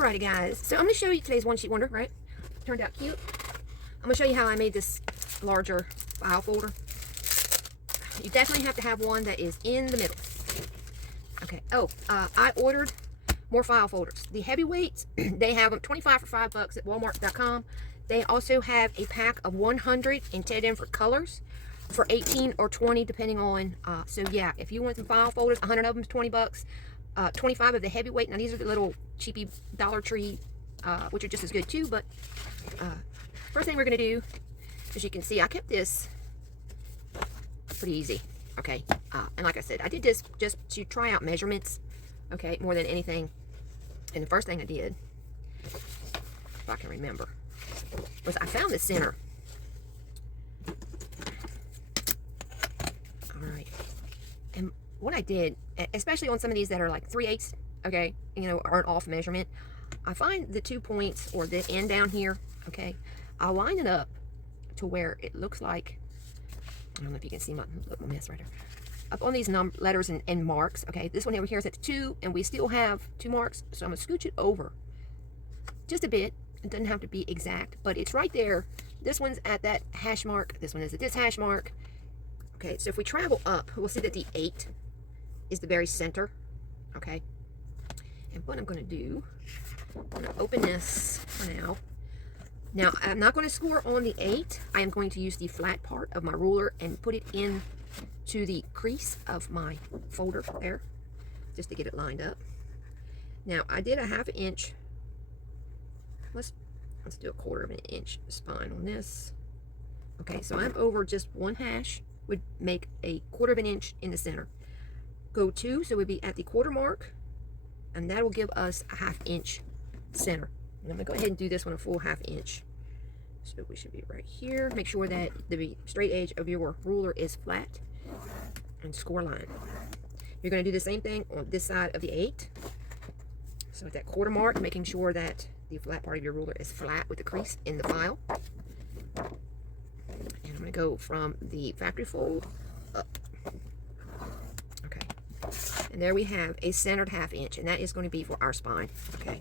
Alrighty guys, so I'm going to show you today's one sheet wonder, right? Turned out cute. I'm going to show you how I made this larger file folder. You definitely have to have one that is in the middle. Okay, I ordered more file folders. The heavyweights, they have them 25 for $5 at walmart.com. They also have a pack of 100 intended in for colors for 18 or 20 depending on, so yeah, if you want some file folders, 100 of them is $20. 25 of the heavyweight. Now these are the little cheapy Dollar Tree, which are just as good too, but first thing we're going to do, as you can see, I kept this pretty easy, okay, and like I said, I did this just to try out measurements, okay, more than anything. And the first thing I did, if I can remember, was I found the center. Alright, and what I did, especially on some of these that are like 3/8, okay, you know, aren't off measurement, I find the 2 points or the end down here, okay, I'll line it up to where it looks like, I don't know if you can see my little mess right there, up on these letters and marks, okay, this one over here is at 2, and we still have 2 marks, so I'm going to scooch it over just a bit. It doesn't have to be exact, but it's right there. This one's at that hash mark, this one is at this hash mark. Okay, so if we travel up, we'll see that the 8 is the very center, okay? And what I'm going to do, I'm going to open this for now. Now, I'm not going to score on the 8. I am going to use the flat part of my ruler and put it in to the crease of my folder there, just to get it lined up. Now, I did a 1/2 inch. Let's do a 1/4 of an inch spine on this. Okay, so I'm over just 1 hash, would make a 1/4 of an inch in the center. Go 2, so we'd be at the 1/4 mark, and that will give us a 1/2 inch center. And I'm gonna go ahead and do this one a full 1/2 inch. So we should be right here. Make sure that the straight edge of your ruler is flat, and score line. You're gonna do the same thing on this side of the 8. So at that 1/4 mark, making sure that the flat part of your ruler is flat with the crease in the file. And I'm going to go from the factory fold up. Okay. And there we have a centered 1/2 inch, and that is going to be for our spine. Okay.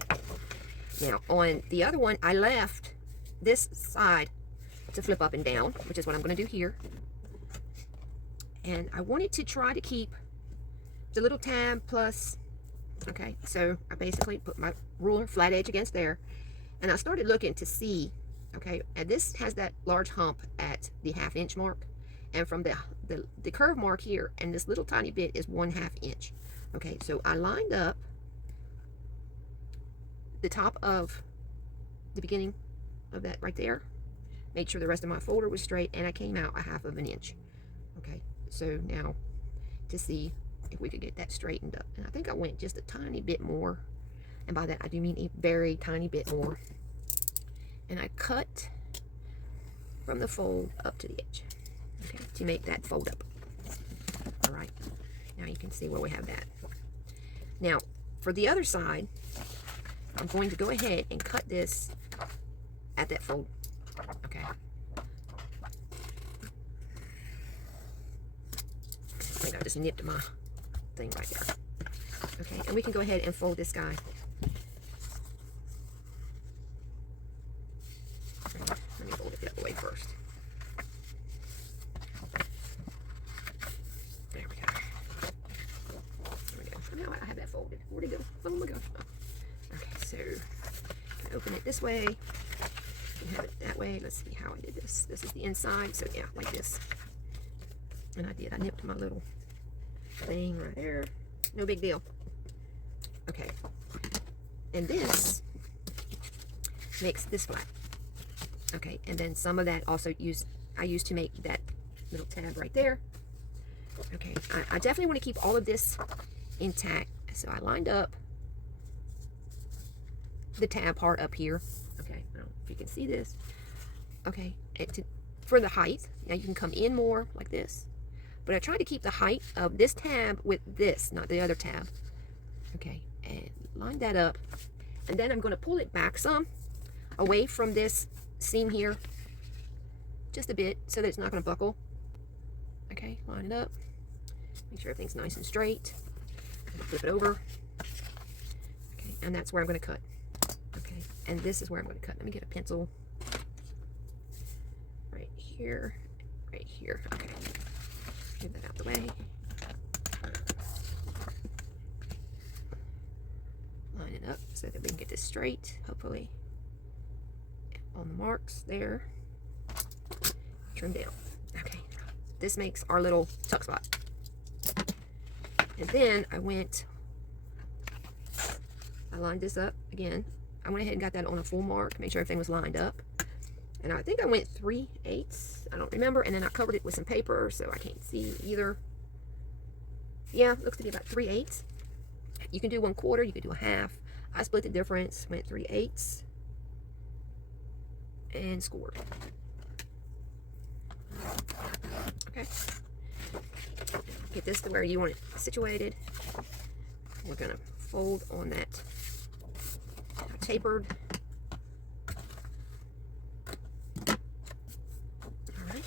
Now, on the other one, I left this side to flip up and down, which is what I'm going to do here. And I wanted to try to keep the little tab plus, okay, so I basically put my ruler flat edge against there, and I started looking to see, okay, and this has that large hump at the 1/2 inch mark, and from the curve mark here and this little tiny bit is 1/2 inch. Okay, so I lined up the top of the beginning of that right there, made sure the rest of my folder was straight, and I came out a 1/2 of an inch. Okay, so now to see if we could get that straightened up, and I think I went just a tiny bit more, and by that I do mean a very tiny bit more, and I cut from the fold up to the edge, okay, to make that fold up. All right, now you can see where we have that. Now for the other side, I'm going to go ahead and cut this at that fold. Okay, I think I just nipped my thing right there. Okay, and we can go ahead and fold this guy. Let me fold it the other way first. There we go. There we go. Now I have that folded. Where'd it go? Oh my gosh. Oh. Okay, so I open it this way. You have it that way. Let's see how I did this. This is the inside, so yeah, like this. And I nipped my little thing right there. No big deal. Okay, and this makes this flat. Okay, and then some of that also I used to make that little tab right there. Okay, I definitely want to keep all of this intact, so I lined up the tab part up here. Okay, I don't know if you can see this. Okay, for the height, now you can come in more like this, but I tried to keep the height of this tab with this, not the other tab. Okay, and line that up, and then I'm going to pull it back some away from this seam here just a bit so that it's not going to buckle. Okay, line it up, make sure everything's nice and straight, flip it over. Okay, and that's where I'm going to cut. And this is where I'm going to cut. Let me get a pencil. Right here. Right here. Okay. Move that out the way. Line it up so that we can get this straight, hopefully. On the marks there. Trim down. Okay. This makes our little tuck spot. And then I lined this up again. I went ahead and got that on a full mark, made sure everything was lined up. And I think I went 3/8. I don't remember. And then I covered it with some paper so I can't see either. Yeah, looks to be about 3/8. You can do 1/4, you can do a half. I split the difference, went 3/8 and scored. Okay. Get this to where you want it situated. We're going to fold on that tapered. Alright.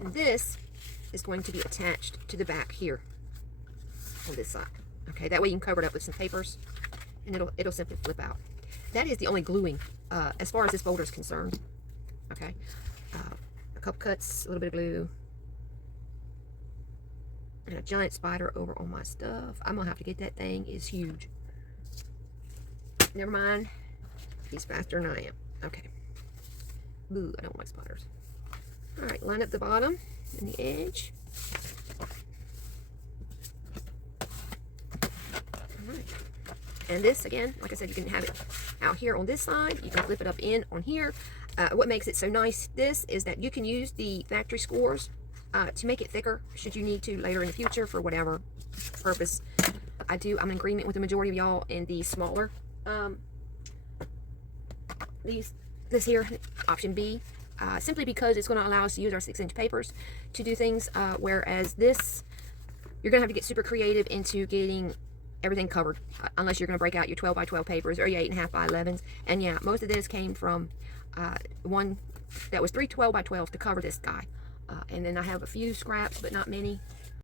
And this is going to be attached to the back here on this side. Okay, that way you can cover it up with some papers and it'll simply flip out. That is the only gluing as far as this folder is concerned. Okay. A couple cuts, a little bit of glue. And a giant spider over on my stuff. I'm gonna have to get that thing. It's huge. Never mind. He's faster than I am. Okay. Ooh, I don't like spiders. Alright, line up the bottom and the edge. Alright. And this, again, like I said, you can have it out here on this side. You can flip it up in on here. What makes it so nice, this, is that you can use the factory scores to make it thicker, should you need to later in the future for whatever purpose. I'm in agreement with the majority of y'all in the smaller, this here, option B, simply because it's going to allow us to use our 6-inch papers to do things, whereas this, you're going to have to get super creative into getting everything covered, unless you're going to break out your 12 by 12 papers or your 8.5 by 11s. And yeah, most of this came from one that was 3 12 by 12 to cover this guy. And then I have a few scraps, but not many.